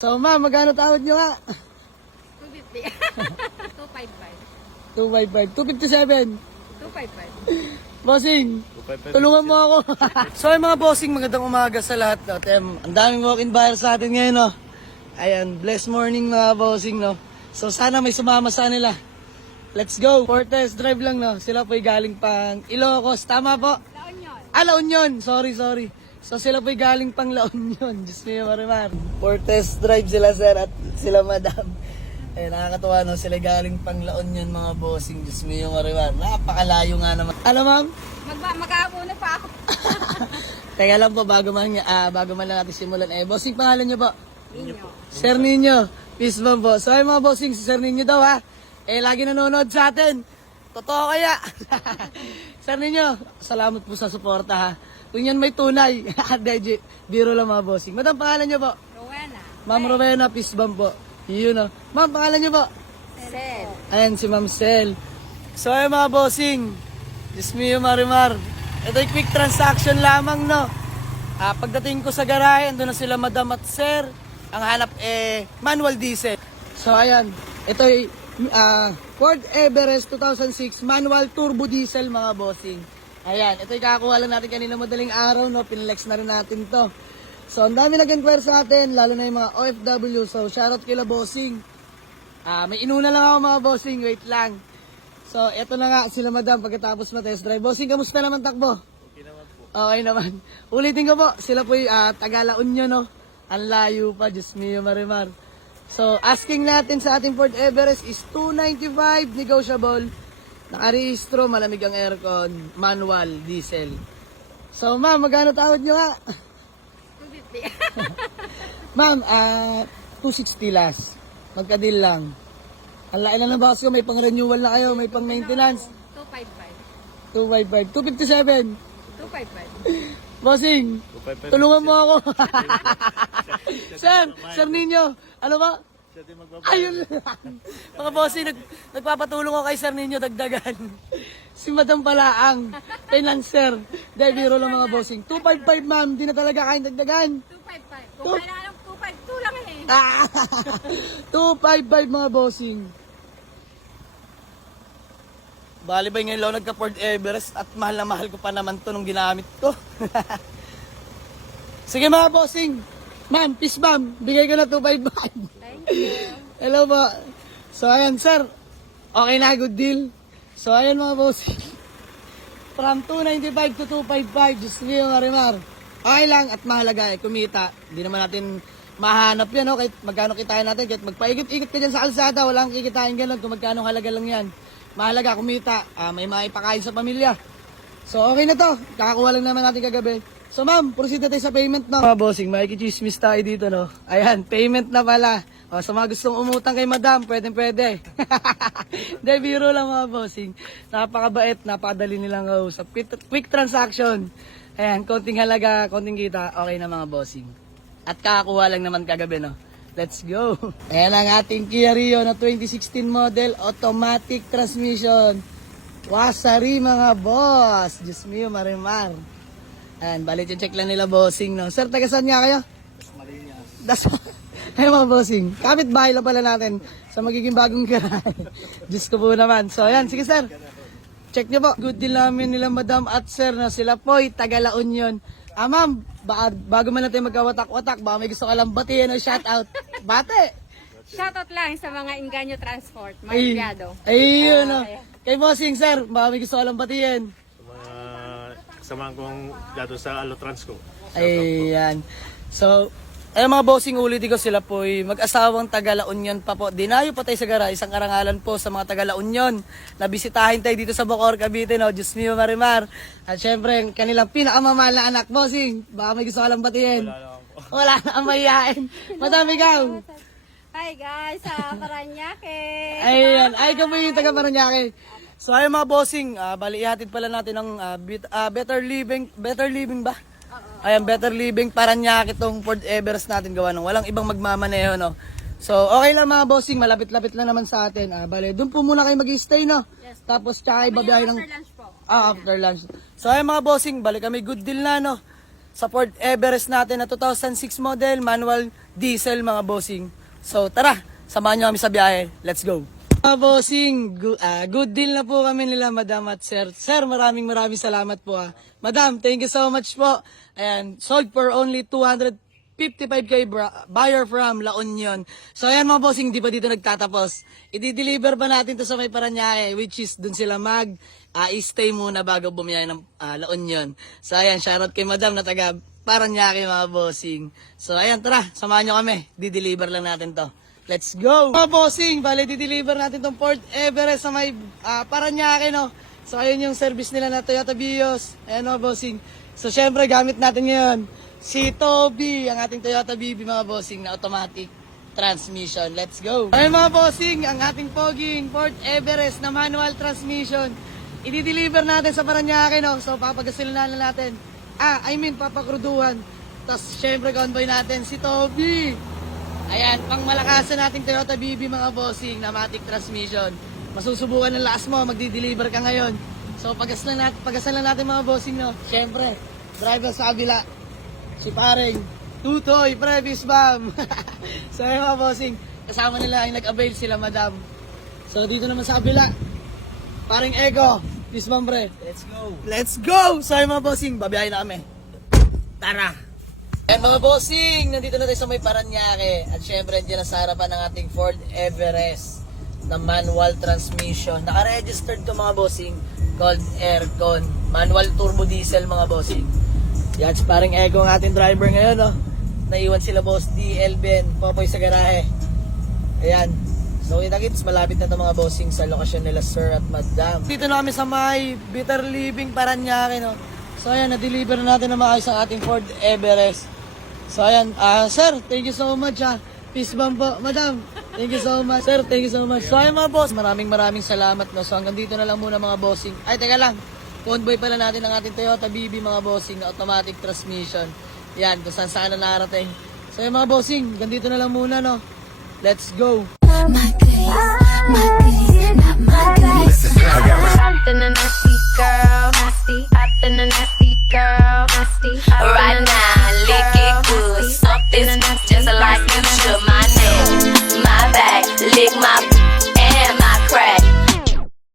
So ma'am, magkano tawad nyo nga? 250. 255. 255, 257. 255. Bossing, tulungan mo ako. So ay mga bossing, magandang umaga sa lahat. No? Ang daming walk-in buyers sa atin ngayon. No? Ayan, blessed morning mga bossing. No? So sana may sumama sa nila. Let's go. For test drive lang. No? Sila po'y galing pang Ilocos. Tama po? La Union. La Union. Sorry. So sila po'y galing pang La Union. Diyos mo yung marimar. For test drive sila sir at sila madam. Eh, nakakatuwa no, sila galing pang La Union mga bossing. Diyos mo yung marimar. Napakalayo nga naman. Ano ma'am? Mag-aabuna pa ako. Teka lang po, bago man lang natin simulan. Bossing, pangalan niyo po? Ninyo. Sir Nino. Peace bomb po. So ay mga bossing, si Sir Nino daw ha. Lagi nanonood sa atin. Totoo kaya? Sir Nino, salamat po sa suporta ha. Kung yan may tunay. Biro lang mga bossing. Madam, pangalan niyo po? Rowena. Ma'am Rowena, peace bomb po. Yun o. Ma'am, pangalan niyo po? Sel. Ayan, si Ma'am Sel. So ay mga bossing. Diyos mo yung marimar. Ito'y quick transaction lamang no. Pagdating ko sa garahe, andun na sila madam at sir. Ang hanap manual diesel. So ayan, ito'y Ford Everest 2006 manual turbo diesel mga bossing. Ayan, ito'y kakakuha lang natin kanina madaling araw no. Pinlex na rin natin to. So ang dami nag-inquire sa atin, lalo na yung mga OFW. So shoutout kila bossing. May inuna lang ako mga bossing, wait lang. So, eto na nga sila madam pagkatapos ma-test drive. Bossing, kamusta naman takbo? Okay naman po. Okay naman. Ulitin ko po, sila po yung taga La Union, no? Ang layo pa, Diyos mio marimar. So, asking natin sa ating Ford Everest is 295 negotiable. Nakarehistro, malamig ang aircon, manual, diesel. So, ma'am, magkano tawad nyo nga? 250. Ma'am, 260 last. Magka-deal lang. Ang laki na ng box ko, may pang-renewal na kayo, may pang-maintenance. 255. 255, 257. 255. Bossing, 255. tulungan mo ako. Sir Nino, ano ba? Siya din magbabayad. Ayun lang. Mga bossing, nagpapatulong ako kay Sir Nino dagdagan. Si Madam Palaang, financer. Dahil biro lang mga bossing. 255 ma'am, di na talaga kain dagdagan. 255. Kung kailangan ng 252 lang eh. 255 mga bossing. Bali ba ngayon lang nagka Ford Everest at mahal na mahal ko pa naman to nung ginamit ko. Sige mga bossing. Ma'am, peace bomb. Bigay ko na 255. Thank you. Hello po. So ayan sir. Okay na, good deal. So ayan mga bossing. From 295 to 255. Just me yung marimar. Okay lang at mahalaga kumita. Hindi naman natin mahanap yan. No? Kahit magkano kitain natin. Kahit magpaikot-ikot ka dyan sa kalsada. Walang kikitain ganun kung magkano halaga lang yan. Mahalaga kumita, may maipakain sa pamilya. So okay na to, kakakuha lang naman natin kagabi. So ma'am, proceed na tayo sa payment no. Mga bossing, makikichismis tayo dito no. Ayan, payment na pala. O, sa mga gustong umutang kay madam, pwede. Hindi, biro lang mga bossing. Napakabait, napakadali nilang kausap. Quick transaction. Ayan, konting halaga, konting kita, okay na mga bossing. At kakakuha lang naman kagabi no. Let's go! Ayan ang ating Kia Rio na 2016 model, automatic transmission. Wasari mga boss! Diyos mio, marimar. Ayan, balik check lang nila bossing, no? Sir, taga saan nga kayo? Das Ayan mga bossing, kapit bahay lang pala natin sa magiging bagong garahe. Diyos ko po naman. So ayan, sige sir. Check nyo po. Good deal namin nila madam at sir na sila po'y taga La Union. Ma'am, bago man natin magkawatak-watak, baka may gusto ka lang batiin o shoutout. Bate! Shoutout lang sa mga Inganyo Transport, mga empleyado. Ayun o. Kay bossing sir, baka may gusto ka lang batiin. Sa mga kasamahan kong dato sa Alotrans ko. Ayan. So, mga bossing, ulitin ko sila po'y mag-asawang taga La Union pa po. Dinayo pa tayo sa gara, isang karangalan po sa mga taga La Union. Nabisitahin tayo dito sa Bacoor, Cavite, no? Diyos mio, marimar. At syempre, kanilang pinakamamahal na anak, bossing. Baka may gusto ka lang batiin. Wala na ang mahihain. Madami ikaw. Hi guys, sa Paranaque. Ayan, ay ka po yung taga Paranaque. So ayun mga bossing, bali ihatid pala natin ng better living ba? Ayan, better living Paranaque itong Ford Everest natin gawa ng walang ibang magmamaneho no. So okay lang mga bossing, malapit-lapit lang naman sa atin. Bali, doon po muna kayo mag-stay no. Yes. Tapos tsaka ibabiyahe ng After lunch po. after lunch. So ayun mga bossing, bali kami good deal na no. sa Ford Everest natin na 2006 model, manual diesel mga bossing. So tara, samahan nyo kami sa biyahe. Let's go! Mga bossing, good deal na po kami nila Madam at Sir. Sir, maraming salamat po Madam, thank you so much po. Ayan, sold for only 255k buyer from La Union. So ayan mga bossing, di pa dito nagtatapos. I-deliver pa natin to sa may Paranaque, which is dun sila stay muna bago bumiyay ng La Union. So ayan, shoutout kay Madam na taga Paranaque mga bossing. So ayan, tara, samahan nyo kami. Di-deliver lang natin to. Let's go! Mga bossing, bali di-deliver natin tong Ford Everest sa may Paranaque, no? So ayun yung service nila na Toyota Vios. Ayan mga bossing. So syempre gamit natin ngayon si Toby, ang ating Toyota BB mga bossing na automatic transmission. Let's go! Ayun mga bossing, ang ating poging Ford Everest na manual transmission. I-deliver natin sa Paranaque, no? So papagasilan na natin. Papakruduhan. Tapos syempre convoy natin si Toby. Ayan, pang malakasan nating Toyota BB mga bossing na matic transmission. Masusubukan ng lakas mo, magdi-deliver ka ngayon. So pagasan lang natin mga bossing, no? Syempre, driver sa kabila. Si pareng Tutoy, Previs Bam. So ayun mga bossing, kasama nila yung nag-avail sila Madam. So dito naman sa kabila, pareng Ego, Peace Bam pre. Let's go. Let's go! So ayun mga bossing, babiyahin na kami. Tara! Ayan mga bossing, nandito na tayo sa may Paranaque. At syempre, nandiyan na sa harapan ng ating Ford Everest na manual transmission. Naka-registered to mga bossing, called Aircon. Manual turbo diesel mga bossing. Yan, parang Ego ang ating driver ngayon, no? Naiwan sila boss DLBN, Popoy sa garahe. Ayan. So kita-kits, malapit na ito mga bossing sa lokasyon nila Sir at Madam. Dito na kami sa may Bitter Living Paranaque, no? So ayan, na-deliver na natin na maayos ang ating Ford Everest. So ayan, sir, thank you so much Peace bomb po, madam. Thank you so much. Sir, thank you so much. So ayan mga boss, maraming salamat, no. So hanggang dito na lang muna mga bossing. Ay, teka lang. Convoy pala natin ang ating Toyota BB mga bossing na automatic transmission. Yan, kung saan na narating. So ayan mga bossing, hanggang dito na lang muna, no. Let's go. My place, my